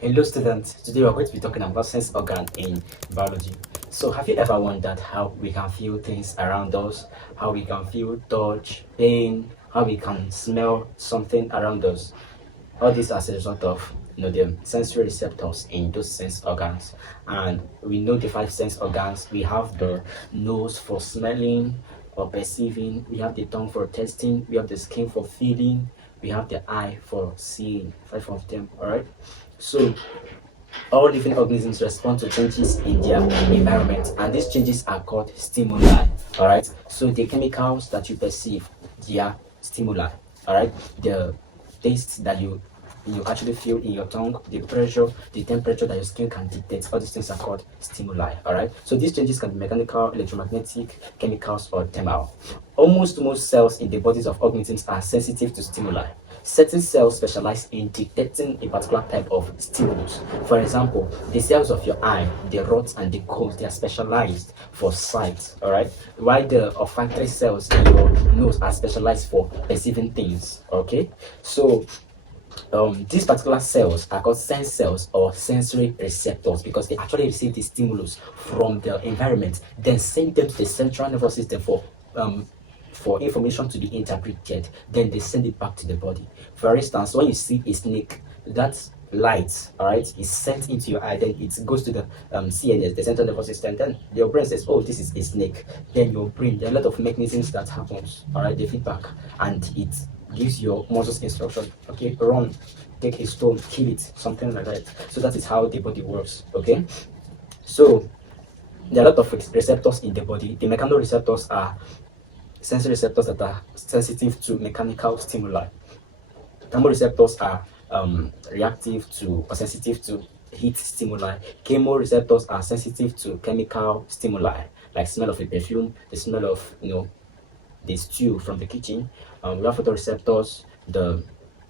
Hello students, today we are going to be talking about sense organ in biology. So have you ever wondered how we can feel things around us, how we can feel touch, pain, how we can smell something around us? All these as a result of the sensory receptors in those sense organs. And we know the five sense organs. We have the nose for smelling or perceiving, we have the tongue for tasting, we have the skin for feeling, we have the eye for seeing. Five of them. All right. So all living organisms respond to changes in their environment, and these changes are called stimuli. All right. So the chemicals that you perceive, they are stimuli. All right. The taste that you actually feel in your tongue, the pressure, the temperature that your skin can detect, all these things are called stimuli. All right. So these changes can be mechanical, electromagnetic, chemicals, or thermal. Almost most cells in the bodies of organisms are sensitive to stimuli. Certain cells specialize in detecting a particular type of stimulus. For example, the cells of your eye, the rods and the cones, they are specialized for sight, all right? While the olfactory cells in your nose are specialized for perceiving things, okay? So these particular cells are called sense cells or sensory receptors because they actually receive the stimulus from the environment, then send them to the central nervous system for information to be interpreted. Then they send it back to the body. For instance, when you see a snake, that light, all right, is sent into your eye, then it goes to the CNS, the central nervous system. Then your brain says, "Oh, this is a snake." Then your brain, there are a lot of mechanisms that happens, all right, the feedback, and it gives your muscles instruction, okay, run, take a stone, kill it, something like that. So that is how the body works, okay? So there are a lot of receptors in the body. The mechanoreceptors are sensory receptors that are sensitive to mechanical stimuli. Thermoreceptors are reactive to or sensitive to heat stimuli. Chemoreceptors are sensitive to chemical stimuli, like smell of a perfume, the smell of the stew from the kitchen. We have photoreceptors, the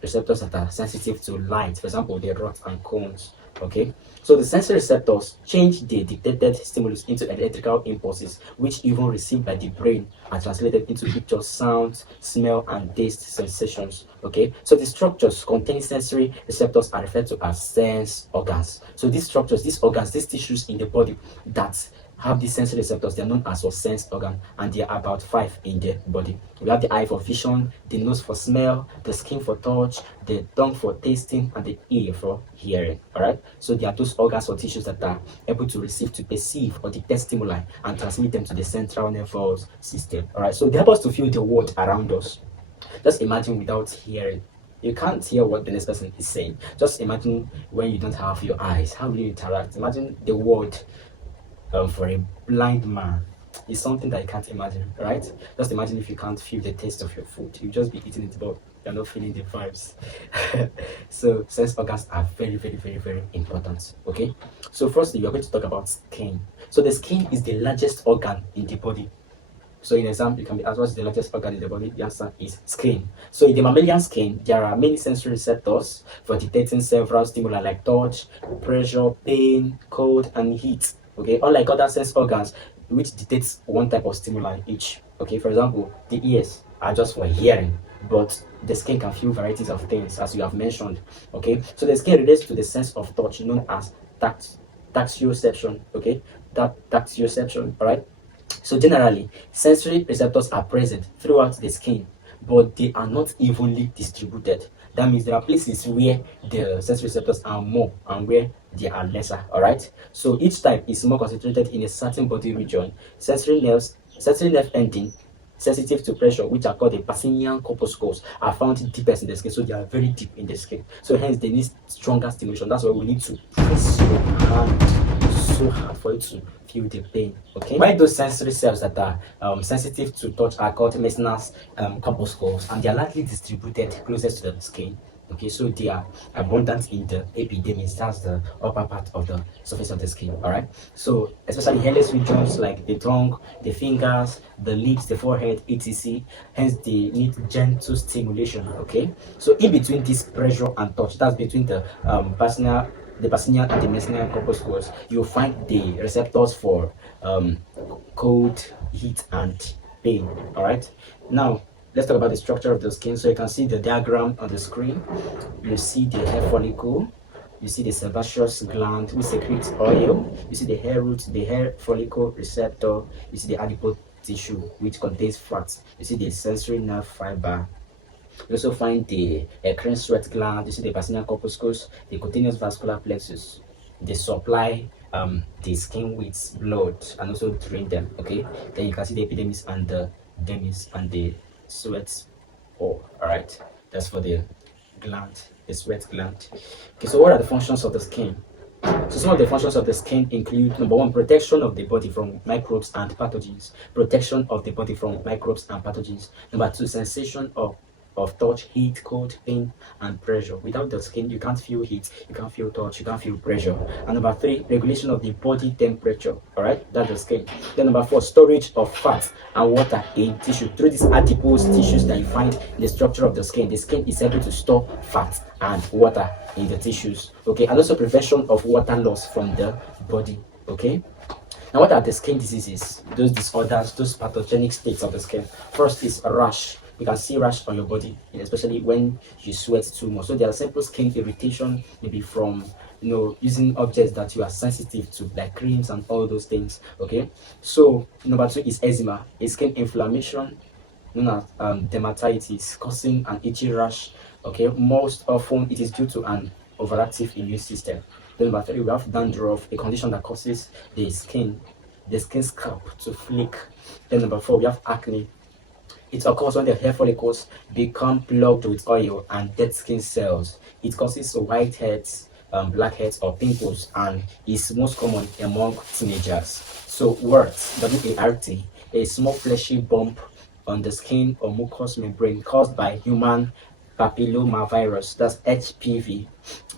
receptors that are sensitive to light, for example, the rods and cones. Okay, so the sensory receptors change the detected stimulus into electrical impulses, which, even received by the brain, are translated into pictures, sounds, smell, and taste sensations. Okay, so the structures containing sensory receptors are referred to as sense organs. So these structures, these organs, these tissues in the body that have these sensory receptors, they are known as your sense organ, and there are about five in the body. We have the eye for vision, the nose for smell, the skin for touch, the tongue for tasting, and the ear for hearing. All right, so there are those organs or tissues that are able to receive, to perceive, or detect stimuli and transmit them to the central nervous system. All right, so they help us to feel the world around us. Just imagine without hearing, you can't hear what the next person is saying. Just imagine when you don't have your eyes, how will you interact? Imagine the world for a blind man is something that you can't imagine, right? Just imagine if you can't feel the taste of your food, you just be eating it, but you're not feeling the vibes. So sense organs are very, very, very, very important. Okay. So firstly, we are going to talk about skin. So the skin is the largest organ in the body. So in exam, you can be asked what's the largest organ in the body. The answer is skin. So in the mammalian skin, there are many sensory receptors for detecting several stimuli like touch, pressure, pain, cold, and heat. Okay, unlike other sense organs, which detects one type of stimuli each. Okay, for example, the ears are just for hearing, but the skin can feel varieties of things, as you have mentioned. Okay, so the skin relates to the sense of touch known as taxioception. Okay, that taxioception. All right. So generally, sensory receptors are present throughout the skin, but they are not evenly distributed. That means there are places where the sensory receptors are more and where they are lesser. All right. So each type is more concentrated in a certain body region. Sensory nerve ending sensitive to pressure, which are called the Pacinian corpuscles, are found deepest in the skin, so they are very deep in the skin. So hence they need stronger stimulation. That's why we need to press your hand so hard for you to feel the pain. Okay. Why those sensory cells that are sensitive to touch are called Meissner's corpuscles, and they are likely distributed closest to the skin. Okay, so they are abundant in the epidermis, that's the upper part of the surface of the skin. All right, so especially hairless regions like the tongue, the fingers, the lips, the forehead, etc. Hence they need gentle stimulation. Okay, so in between this pressure and touch, that's between the Pacinian and the Meissner corpuscles, you'll find the receptors for cold, heat, and pain. All right, now let's talk about the structure of the skin. So you can see the diagram on the screen. You see the hair follicle, You see the sebaceous gland, which secretes oil. You see the hair root, the hair follicle receptor. You see the adipose tissue, which contains fat. You see the sensory nerve fiber. You also find the eccrine sweat gland. You see the basilica corpuscles, the cutaneous vascular plexus. They supply the skin with blood and also drain them. Okay, then you can see the epidermis and the dermis and the sweat. Oh, all right. That's for the gland, the sweat gland. Okay, so what are the functions of the skin? So some of the functions of the skin include: number one, protection of the body from microbes and pathogens. Protection of the body from microbes and pathogens. Number two, sensation of touch, heat, cold, pain, and pressure. Without the skin, you can't feel heat, you can't feel touch, you can't feel pressure. And number three, regulation of the body temperature. All right, that's the skin. Then number four, storage of fat and water in tissue. Through these adipose tissues that you find in the structure of the skin is able to store fat and water in the tissues. Okay, and also prevention of water loss from the body. Okay. Now, what are the skin diseases? Those disorders, those pathogenic states of the skin. First is a rash. You can see rash on your body, especially when you sweat too much. So there are simple skin irritation, maybe from using objects that you are sensitive to, like creams and all those things. Okay. So number two is eczema, a skin inflammation known as dermatitis, causing an itchy rash. Okay. Most often it is due to an overactive immune system. Then number three, we have dandruff, a condition that causes the skin scalp to flake. Then number four, we have acne. It occurs when the hair follicles become plugged with oil and dead skin cells. It causes whiteheads, blackheads, or pimples, and is most common among teenagers. So warts, W-A-R-T, a small fleshy bump on the skin or mucous membrane caused by human papillomavirus, that's HPV.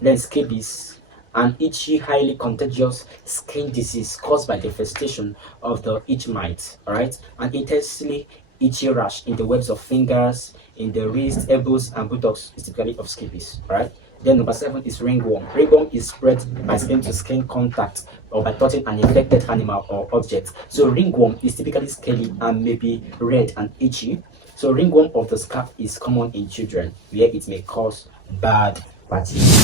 Then scabies, an itchy, highly contagious skin disease caused by the infestation of the itch mite. All right, an intensely itchy rash in the webs of fingers, in the wrists, elbows, and buttocks is typically of scabies. All right. Then number seven is ringworm. Ringworm is spread by skin to skin contact or by touching an infected animal or object. So ringworm is typically scaly and may be red and itchy. So ringworm of the scalp is common in children, where it may cause bad patches.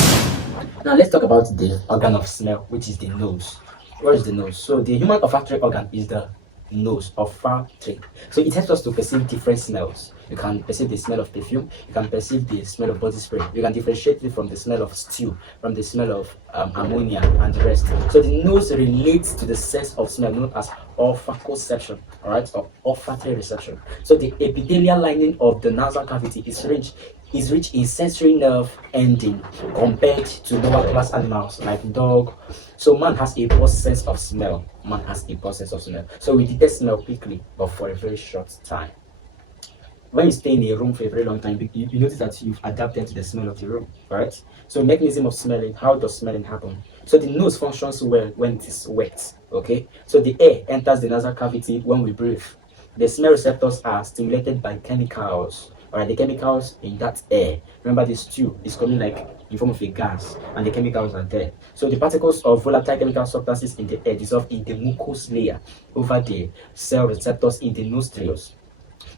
Now let's talk about the organ of smell, which is the nose. What is the nose? So the human olfactory organ is the nose, olfactory. So it helps us to perceive different smells. You can perceive the smell of perfume, you can perceive the smell of body spray, you can differentiate it from the smell of stew, from the smell of ammonia, and the rest. So the nose relates to the sense of smell known as olfacoception, all right, or olfactory reception. So the epithelial lining of the nasal cavity is rich in sensory nerve ending compared to lower class animals like dog. So man has a poor sense of smell. Man has a poor sense of smell. So we detect smell quickly, but for a very short time. When you stay in a room for a very long time, you notice that you've adapted to the smell of the room, right? So mechanism of smelling, how does smelling happen? So the nose functions well when it is wet, okay? So the air enters the nasal cavity when we breathe. The smell receptors are stimulated by chemicals. Alright, the chemicals in that air. Remember, the stew is coming like in form of a gas, and the chemicals are there. So the particles of volatile chemical substances in the air dissolve in the mucous layer over the cell receptors in the nostrils.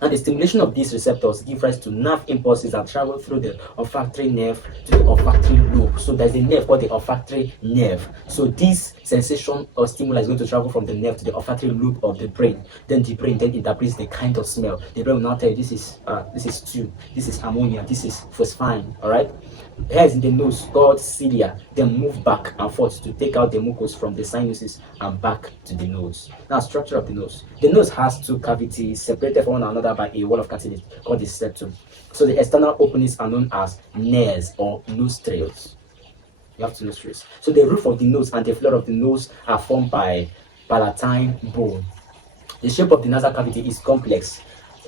And the stimulation of these receptors gives rise to nerve impulses that travel through the olfactory nerve to the olfactory lobe. So there's a nerve called the olfactory nerve. So this sensation or stimuli is going to travel from the nerve to the olfactory lobe of the brain. Then the brain then interprets the kind of smell. The brain will now tell you this is stew, this is ammonia, this is phosphine. All right. Hairs in the nose called cilia then move back and forth to take out the mucus from the sinuses and back to the nose. Now, structure of the nose. The nose has two cavities separated from one another by a wall of cartilage called the septum. So the external openings are known as nares or nostrils. You have two nostrils. So the roof of the nose and the floor of the nose are formed by palatine bone. The shape of the nasal cavity is complex.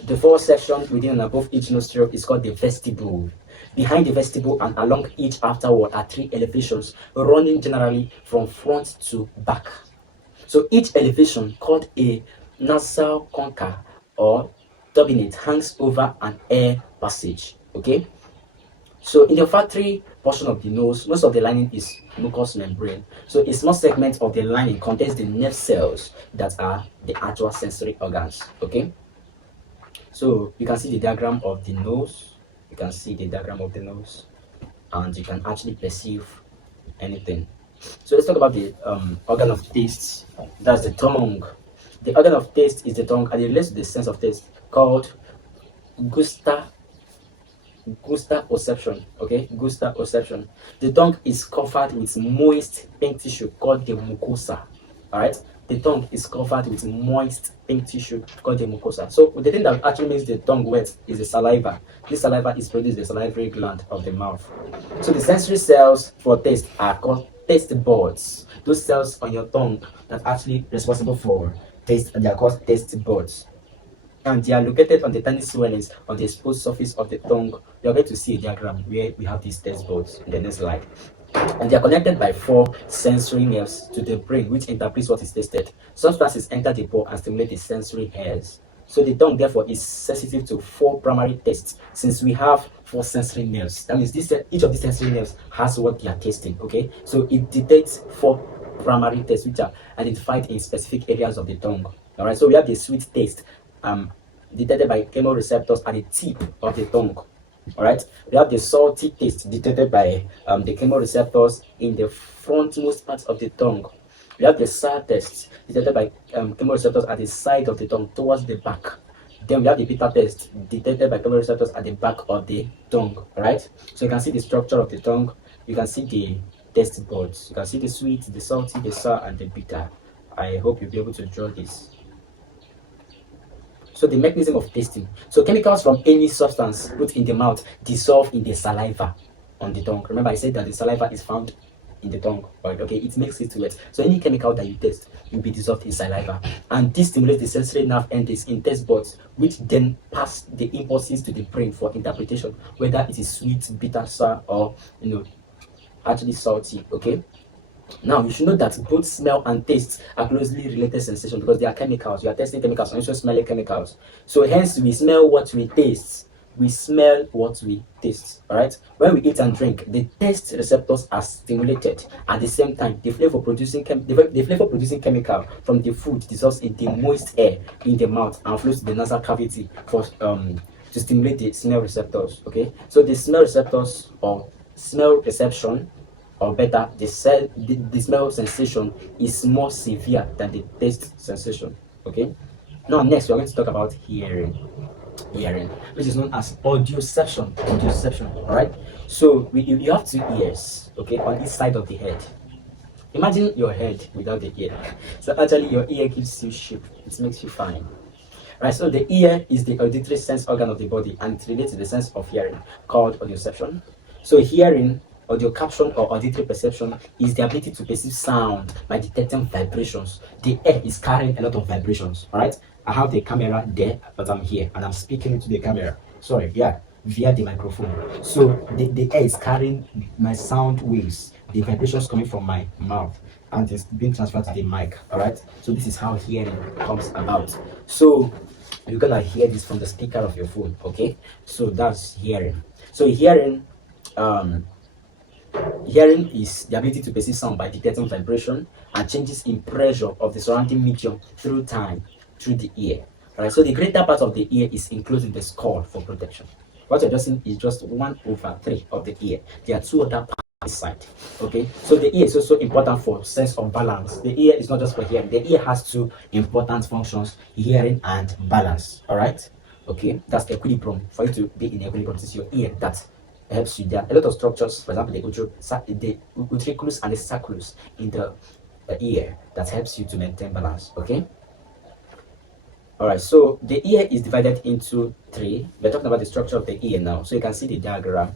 The four sections within and above each nostril is called the vestibule. Behind the vestibule and along each afterward are three elevations running generally from front to back. So each elevation, called a nasal concha or turbinate, hangs over an air passage. Okay. So in the olfactory portion of the nose, most of the lining is mucous membrane. So a small segment of the lining contains the nerve cells that are the actual sensory organs. Okay. So you can see the diagram of the nose. You can see the diagram of the nose, and you can actually perceive anything. So let's talk about the organ of taste. That's the tongue. The organ of taste is the tongue, and it relates to the sense of taste called gusta gustation. Okay, gustation. The tongue is covered with moist pink tissue called the mucosa. All right, the tongue is covered with moist pink tissue called the mucosa. So the thing that actually makes the tongue wet is the saliva. This saliva is produced in the salivary gland of the mouth. So the sensory cells for taste are called taste buds. Those cells on your tongue that are actually responsible for taste, they are called taste buds, and they are located on the tiny swellings on the exposed surface of the tongue. You are going to see a diagram where we have these taste buds in the next slide. And they are connected by 4 sensory nerves to the brain, which interprets what is tasted. Substances enter the pore and stimulate the sensory hairs. So the tongue, therefore, is sensitive to 4 primary tastes. Since we have 4 sensory nerves, that means each of these sensory nerves has what they are tasting. Okay, so it detects 4 primary tastes, which are identified in specific areas of the tongue. All right, so we have the sweet taste, detected by chemoreceptors at the tip of the tongue. All right, we have the salty taste detected by the chemoreceptors in the frontmost part of the tongue. We have the sour taste detected by chemoreceptors at the side of the tongue towards the back. Then we have the bitter taste detected by chemoreceptors at the back of the tongue. All right, so you can see the structure of the tongue. You can see the taste buds. You can see the sweet, the salty, the sour, and the bitter. I hope you'll be able to draw this. So the mechanism of tasting. So chemicals from any substance put in the mouth dissolve in the saliva on the tongue. Remember I said that the saliva is found in the tongue, right? Okay, it makes it wet. So any chemical that you taste will be dissolved in saliva, and this stimulates the sensory nerve endings in taste buds, which then pass the impulses to the brain for interpretation, whether it is sweet, bitter, sour, or actually salty. Okay, now you should know that both smell and taste are closely related sensations because they are chemicals. You are tasting chemicals and also smelling chemicals. So hence we smell what we taste. We smell what we taste. All right. When we eat and drink, the taste receptors are stimulated. At the same time, the flavor producing chemical from the food dissolves in the moist air in the mouth and flows to the nasal cavity for to stimulate the smell receptors. Okay. So the smell receptors or smell reception, or better, the smell sensation is more severe than the taste sensation. Okay. Now next we're going to talk about hearing, which is known as audioception. All right, so you have 2 ears, okay, on each side of the head. Imagine your head without the ear. So actually your ear gives you shape, it makes you fine. Right, so the ear is the auditory sense organ of the body, and it relates to the sense of hearing called audioception. So hearing, audio caption, or auditory perception is the ability to perceive sound by detecting vibrations. The air is carrying a lot of vibrations. All right, I have the camera there, but I'm here and I'm speaking into the camera. Sorry, yeah, via the microphone. So the air is carrying my sound waves, the vibrations coming from my mouth, and it's being transferred to the mic. All right, so this is how hearing comes about. So you're gonna hear this from the speaker of your phone. Okay, so that's hearing. So hearing is the ability to perceive sound by detecting vibration and changes in pressure of the surrounding medium through time through the ear. Alright, so the greater part of the ear is enclosed in the skull for protection. What you're just seeing is just 1/3 of the ear. There are 2 other parts side. Okay, so the ear is also important for sense of balance. The ear is not just for hearing. The ear has 2 important functions: hearing and balance. All right, okay, that's equilibrium. For you to be in equilibrium, this is your ear that helps you. There are a lot of structures, for example the utriculus and the sacculus in the ear that helps you to maintain balance. Okay, all right, so the ear is divided into 3. We're talking about the structure of the ear now, so you can see the diagram.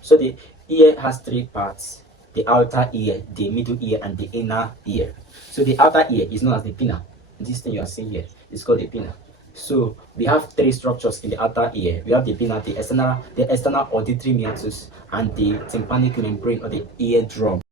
So the ear has 3 parts: the outer ear, the middle ear, and the inner ear. So the outer ear is known as the pinna. This thing you are seeing here is called the pinna. So we have 3 structures in the outer ear. We have the pinna, the external auditory meatus, and the tympanic membrane or the eardrum.